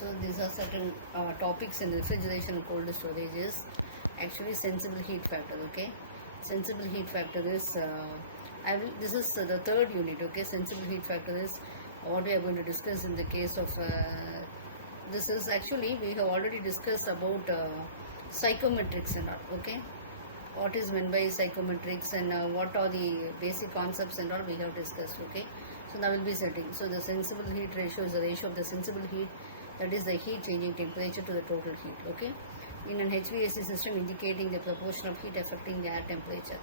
So these are certain topics in refrigeration and cold storage is actually sensible heat factor. Okay, sensible heat factor is this is the third unit. Okay, sensible heat factor is what we are going to discuss in the case of this is actually we have already discussed about psychometrics and all. Okay, what is meant by psychometrics and what are the basic concepts and all we have discussed. Okay, so now we'll be setting. So the sensible heat ratio is the ratio of the sensible heat, that is the heat changing temperature, to the total heat. Okay, in an HVAC system indicating the proportion of heat affecting the air temperature.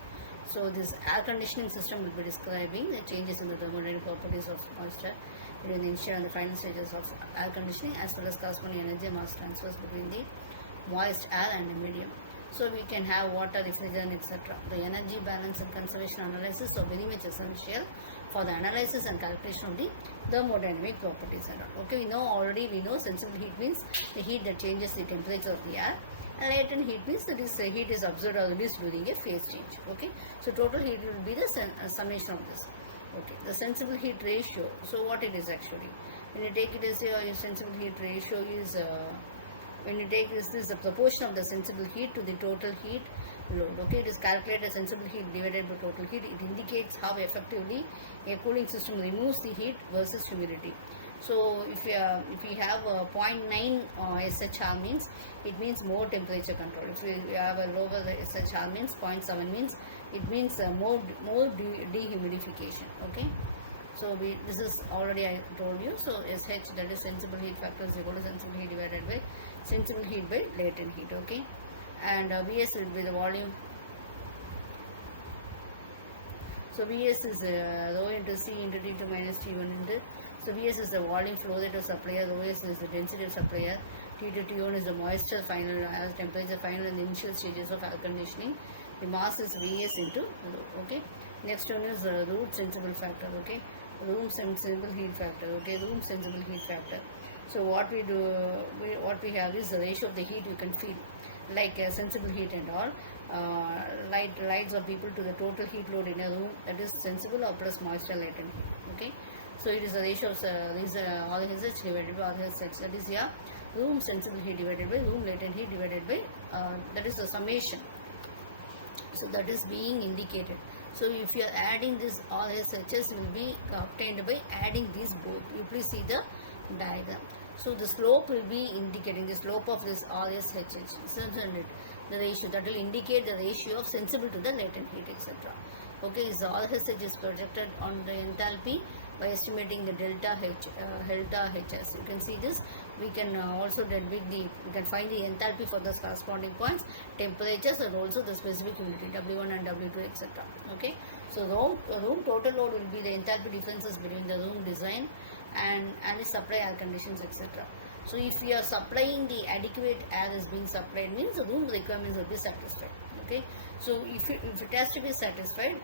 So this air conditioning system will be describing the changes in the thermodynamic properties of moisture during the initial and the final stages of air conditioning, as well as corresponding energy mass transfers between the moist air and the medium. So we can have water, refrigerant, etc. The energy balance and conservation analysis are very much essential for the analysis and calculation of the thermodynamic properties. Okay, we know sensible heat means the heat that changes the temperature of the air, and latent heat means that is heat is absorbed or released during a phase change. Okay, so total heat will be the summation of this. Okay, the sensible heat ratio. So what it is actually, when you take it as your sensible heat ratio is when you take this is the proportion of the sensible heat to the total heat load. Okay, it is calculated as sensible heat divided by total heat. It indicates how effectively a cooling system removes the heat versus humidity. So if we have 0.9 SHR means it means more temperature control. If we have a lower SHR means 0.7 means it means more dehumidification. Okay. So this is already I told you. So SH, that is sensible heat factor, is equal to sensible heat divided by sensible heat by latent heat. Okay, and Vs will be the volume. So Vs is rho into C into T2 minus T1 into. So Vs is the volume flow rate of supplier, Rho S is the density of supplier, T2 T1 is the moisture final as temperature final in the initial stages of air conditioning. The mass is Vs into rho. Okay. Next one is root sensible factor. Okay, room sensible heat factor. Okay, room sensible heat factor. So what we do, what we have is the ratio of the heat we can feel, like sensible heat and all. Lights of people to the total heat load in a room, that is sensible or plus moisture latent heat. Okay, so it is a ratio of RHH divided by RHH. That is your room sensible heat divided by room latent heat divided by that is the summation. So that is being indicated. So if you are adding this RSHS will be obtained by adding these both. You please see the diagram. So the slope will be indicating the slope of this RSHS, the ratio that will indicate the ratio of sensible to the latent heat, etc. Okay, so RSH is projected on the enthalpy by estimating the delta HS. You can see this. We can also we can find the enthalpy for the corresponding points, temperatures, and also the specific humidity W1 and W2, etc. Okay, so room total load will be the enthalpy differences between the room design and the supply air conditions, etc. So if we are supplying the adequate air is being supplied, means the room requirements will be satisfied. Okay, so if it has to be satisfied,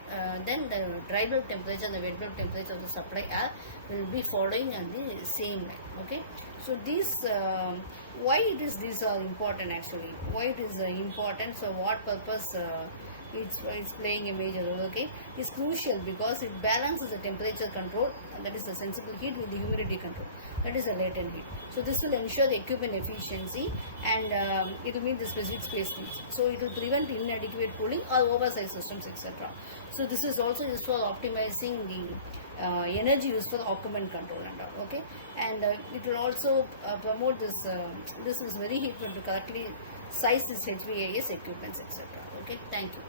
then the dry bulb temperature and the wet bulb temperature of the supply air will be following on the same line. Okay, so these why these are important actually, why it is important, so what purpose it's playing a major role. Okay, it's crucial because it balances the temperature control, and that is the sensible heat, with the humidity control, that is the latent heat. So this will ensure the equipment efficiency, and it will meet the specific space needs. So it will prevent inadequate cooling or oversized systems, etc. So this is also used for optimizing the energy used for the occupant control and all. Okay, and it will also promote this. This is very important to correctly size this HVAC equipments, etc. Okay, thank you.